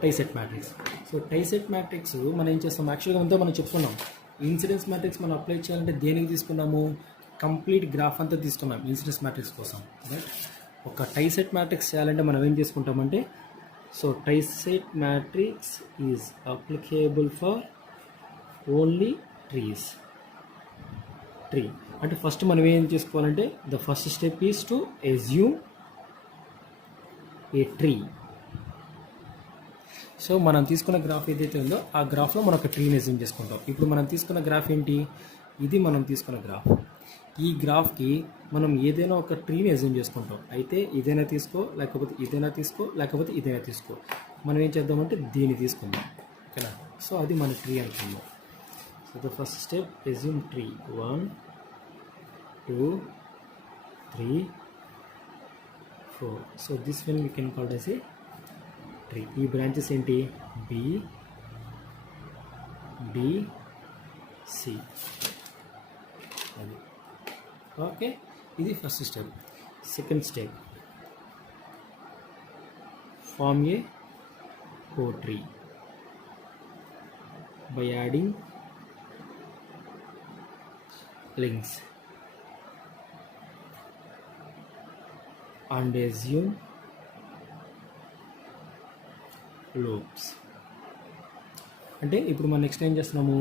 tie set matrix. So tie set matrix మనం ఏం చేస్తాం, యాక్చువల్గా అంతా మనం చెప్పుకున్నాం. ఇన్సిడెన్స్ మ్యాట్రిక్స్ మనం అప్లై చేయాలంటే దేనికి తీసుకున్నాము, కంప్లీట్ గ్రాఫ్ అంతా తీసుకున్నాం ఇన్సిడెన్స్ మ్యాట్రిక్స్ కోసం. రైట్, ఒక ట్రైసెట్ మ్యాట్రిక్స్ చేయాలంటే మనం ఏం చేసుకుంటామంటే, so tie set matrix is applicable for only tree. అంటే ఫస్ట్ మనం ఏం చేసుకోవాలంటే, the first step is to assume a tree. So మనం తీసుకున్న గ్రాఫ్ ఏదైతే ఉందో ఆ గ్రాఫ్లో మనం ఒక ట్రీని అజ్యూమ్ చేసుకుంటాం. ఇప్పుడు మనం తీసుకున్న గ్రాఫ్ ఏంటి, ఇది మనం తీసుకున్న గ్రాఫ్. ఈ గ్రాఫ్కి మనం ఏదైనా ఒక ట్రీని అజ్యూమ్ చేసుకుంటాం. అయితే ఇదైనా తీసుకో, లేకపోతే ఇదైనా తీసుకో, లేకపోతే ఇదైనా తీసుకో. మనం ఏం చేద్దామంటే దీన్ని తీసుకుందాం, ఓకేనా. సో అది మన ట్రీ అనుకుందాం. So the first step, assume tree 1 2 3 4. So this one we can called as a tree. ఈ బ్రాంచెస్ ఏంటి, B D C. అది ఓకే, ఇది first step. Second step, form a cotree by adding links and assume loops. అంటే ఇప్పుడు మనం next ఏం చేస్తున్నాము,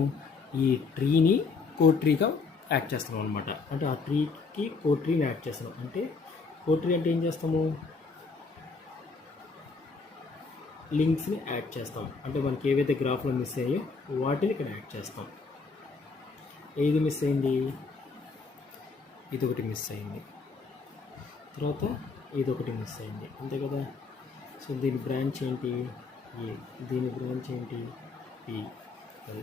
ఈ ట్రీని కోట్రీగా యాడ్ చేస్తున్నాం అనమాట. అంటే ఆ ట్రీకి కోట్రీని యాడ్ చేస్తున్నాం. అంటే కోట్రీ అంటే ఏం చేస్తాము, లింక్స్ని యాడ్ చేస్తాం. అంటే మనకి ఏవైతే గ్రాఫ్లో మిస్ అయ్యాయో వాటిని ఇక్కడ యాడ్ చేస్తాం. ఏది మిస్ అయింది, ఇది ఒకటి మిస్ అయింది, తర్వాత ఇది ఒకటి మిస్ అయింది, అంతే కదా. సో దీని బ్రాంచ్ ఏంటి, ఏ, దీని బ్రాంచ్ ఏంటి, ఈ. అది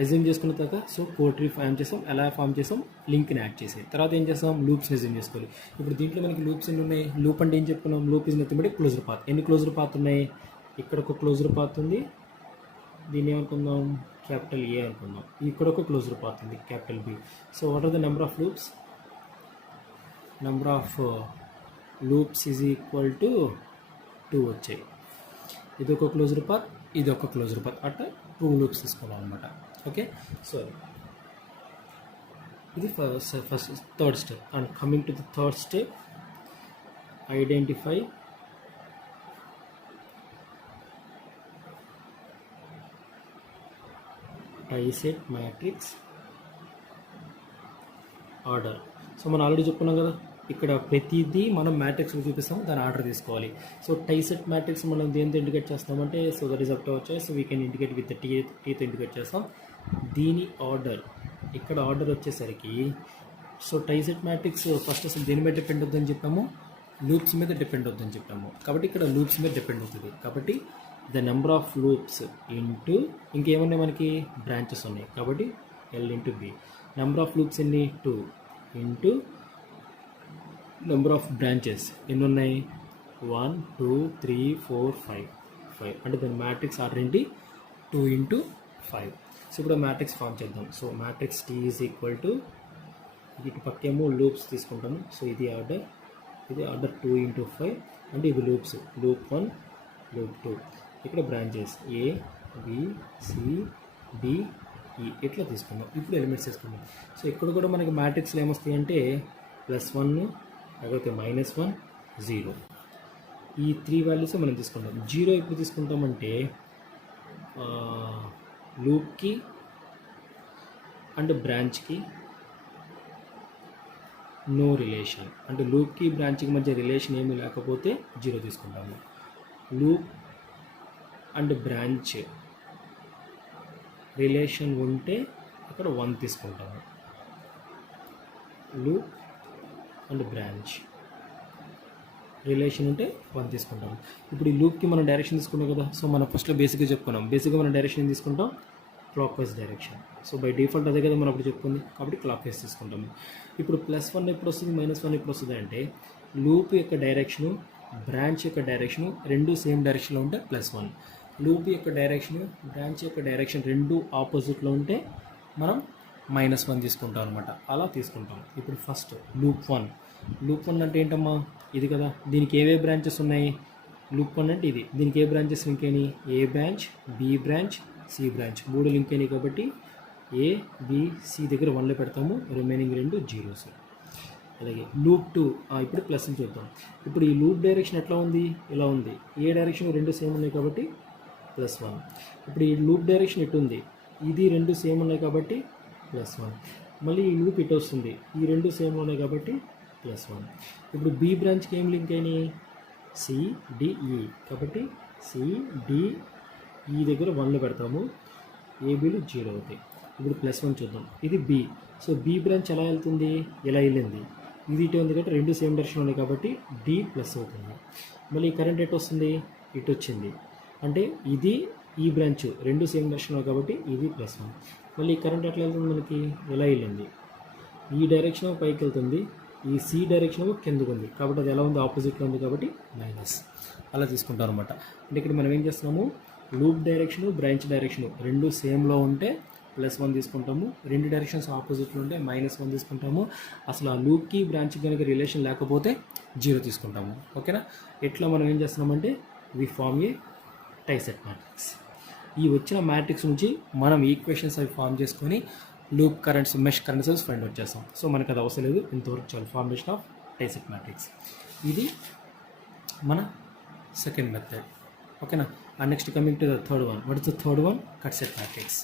అజ్యూమ్ చేసుకున్న తర్వాత సో కోట్రీ ఫామ్ చేసాం. ఎలా ఫామ్ చేసాం, లింక్ని యాడ్ చేసాం. తర్వాత ఏం చేస్తాం, లూప్స్ని అజ్యూమ్ చేసుకోవాలి. ఇప్పుడు దీంట్లో మనకి లూప్స్ ఎన్ని ఉన్నాయి, లూప్ అంటే ఏం చెప్పుకున్నాం, loop is nothing but closer path. ఎన్ని క్లోజర్ పాత్ ఉన్నాయి, ఇక్కడ ఒక క్లోజర్ పాత్ ఉంది, దీన్ని ఏమనుకుందాం, క్యాపిటల్ ఏ అనుకుందాం. ఇక్కడ ఒక క్లోజర్ పాత్ ఉంది, capital B. So what are the number of loops, number of loops is equal to 2 వచ్చాయి. ఇది ఒక క్లోజర్ పాత్, ఇది ఒక క్లోజర్ పాత్, అట్లా 2 లూప్స్ తీసుకున్నాం అనమాట. ఓకే, సో ఇది first third step. And coming to the third step, identify tie set matrix order. So మనం ఆల్రెడీ చెప్పుకున్నాం కదా, ఇక్కడ ప్రతిదీ మనం మ్యాట్రిక్స్కి చూపిస్తాము, దాని ఆర్డర్ తీసుకోవాలి. సో ట్రైసెట్ మ్యాట్రిక్స్ మనం దేనితో ఇండికేట్ చేస్తామంటే, so that is up to our choice. So we can indicate with టీతో ఇండికేట్ చేస్తాం. దీని ఆర్డర్, ఇక్కడ ఆర్డర్ వచ్చేసరికి, సో ట్రైసెట్ మ్యాట్రిక్స్ ఫస్ట్ అసలు దేని మీద డిపెండ్ అవుతుందని చెప్పాము, లూప్స్ మీద డిపెండ్ అవుతుందని చెప్పాము కాబట్టి ఇక్కడ లూప్స్ మీద డిపెండ్ అవుతుంది కాబట్టి the number of loops into ఇంకేమన్నా మనకి బ్రాంచెస్ ఉన్నాయి కాబట్టి L into B. Number of loops ఎన్ని 2 ఇంటూ నెంబర్ ఆఫ్ బ్రాంచెస్ ఎన్ని ఉన్నాయి 1 2 3 4 5 అంటే దాని మ్యాట్రిక్స్ ఆర్డర్ ఏంటి 2 ఇంటూ 5. సో ఇప్పుడు మ్యాట్రిక్స్ ఫామ్ చేద్దాం. So matrix T is equal to ఇటు పక్కేమో లూప్స్ తీసుకుంటాము. సో ఇది ఆర్డర్ 2 ఇంటూ 5 అంటే ఇది లూప్స్ లూప్ 1 లూప్ 2 ఇక్కడ branches A B C D E ఇట్లా తీసుకుందాం. ఇప్పుడు ఎలిమెంట్స్ తీసుకుందాం. సో ఇక్కడ కూడా మనకి మ్యాట్రిక్స్లో ఏమొస్తాయి అంటే +1 లేకపోతే -1 0 ఈ 3 వాల్యూస్ మనం తీసుకుంటాం. 0 ఎప్పుడు తీసుకుంటామంటే లూప్కి అండ్ బ్రాంచ్కి నో రిలేషన్ అంటే లూప్కి బ్రాంచ్కి మధ్య రిలేషన్ ఏమీ లేకపోతే 0 తీసుకుంటాము. లూప్ అండ్ బ్రాంచ్ రిలేషన్ ఉంటే అక్కడ 1 తీసుకుంటాము. లూప్ అండ్ బ్రాంచ్ రిలేషన్ ఉంటే 1 తీసుకుంటాము. ఇప్పుడు ఈ లూప్కి మనం డైరెక్షన్ తీసుకుంటాం కదా. సో మనం ఫస్ట్లో బేసిక్గా చెప్పుకున్నాం. బేసిక్గా మనం డైరెక్షన్ ఏం తీసుకుంటాం clock wise direction. So by default అదే కదా మనం అప్పుడు చెప్పుకుంది కాబట్టి క్లాక్ వైజ్ తీసుకుంటాము. ఇప్పుడు +1 ఎప్పుడు వస్తుంది -1 ఎప్పుడు వస్తుంది అంటే లూప్ యొక్క డైరెక్షను బ్రాంచ్ యొక్క డైరెక్షను రెండు సేమ్ డైరెక్షన్లో ఉంటే +1. లూప్ యొక్క డైరెక్షను బ్రాంచ్ యొక్క డైరెక్షన్ రెండు ఆపోజిట్లో ఉంటే మనం -1 తీసుకుంటాం అనమాట. అలా తీసుకుంటాం. ఇప్పుడు ఫస్ట్ లూప్ 1 అంటే ఏంటమ్మా ఇది కదా. దీనికి ఏవే బ్రాంచెస్ ఉన్నాయి లూప్ 1 అంటే ఇది. దీనికి ఏ బ్రాంచెస్ లింక్ అయినాయి A branch B branch C branch 3 link అయినాయి కాబట్టి ఏ బి సి దగ్గర 1లో పెడతాము రిమైనింగ్ 2 0s. అలాగే లూప్ 2 ఇప్పుడు ప్లస్ చూద్దాం. ఇప్పుడు ఈ లూప్ డైరెక్షన్ ఎట్లా ఉంది ఇలా ఉంది. ఏ డైరెక్షన్ రెండు సేమ్ ఉన్నాయి కాబట్టి +1. ఇప్పుడు ఈ లూప్ డైరెక్షన్ ఎటు ఉంది ఇది రెండు సేమ్ ఉన్నాయి కాబట్టి +1. మళ్ళీ ఈ లూప్ ఇటు వస్తుంది ఈ రెండు సేమ్ ఉన్నాయి కాబట్టి +1. ఇప్పుడు బి బ్రాంచ్కి ఏం లింక్ అయినాయి సిడిఈ కాబట్టి సిడిఈ దగ్గర 1లో పెడతాము ఏబీలు 0 అవుతాయి. ఇప్పుడు +1 చూద్దాం. ఇది బి. సో బి బ్రాంచ్ ఎలా వెళ్తుంది ఇలా వెళ్ళింది ఇది ఇటు ఉంది కాబట్టి రెండు సేమ్ డైరెక్షన్ ఉన్నాయి కాబట్టి డి ప్లస్ అవుతుంది. మళ్ళీ కరెంట్ ఎటు వస్తుంది ఇటు వచ్చింది అంటే ఇది ఈ బ్రాంచ్ రెండు సేమ్ డైరెక్షన్ కాబట్టి ఇది +1. మళ్ళీ కరెంట్ ఎట్లా వెళ్తుంది మనకి ఇలా వెళ్ళింది ఈ డైరెక్షన్ పైకి వెళ్తుంది ఈ సి డైరెక్షన్ కిందకు ఉంది కాబట్టి అది ఎలా ఉంది ఆపోజిట్లో ఉంది కాబట్టి మైనస్ అలా తీసుకుంటాం అనమాట. అంటే ఇక్కడ మనం ఏం చేస్తున్నాము లూప్ డైరెక్షను బ్రాంచ్ డైరెక్షను రెండు సేమ్లో ఉంటే +1 తీసుకుంటాము. రెండు డైరెక్షన్స్ ఆపోజిట్లో ఉంటే -1 తీసుకుంటాము. అసలు ఆ లూప్కి బ్రాంచ్కి కనుక రిలేషన్ లేకపోతే 0 తీసుకుంటాము. ఓకేనా. ఎట్లా మనం ఏం చేస్తున్నామంటే వి ఫామ్ ఏ టైసెట్ మ్యాట్రిక్స్. ఈ వచ్చిన మ్యాట్రిక్స్ నుంచి మనం ఈక్వేషన్స్ అవి ఫామ్ చేసుకొని loop currents mesh currents find out చేస్తాం. సో మనకు అది అవసరం లేదు. ఇంతవరకు చాలు ఫార్మేషన్ ఆఫ్ టైసెట్ మ్యాట్రిక్స్. ఇది మన సెకండ్ మెథడ్. ఓకేనా. And next coming to the third one. What is the third one cut set matrix.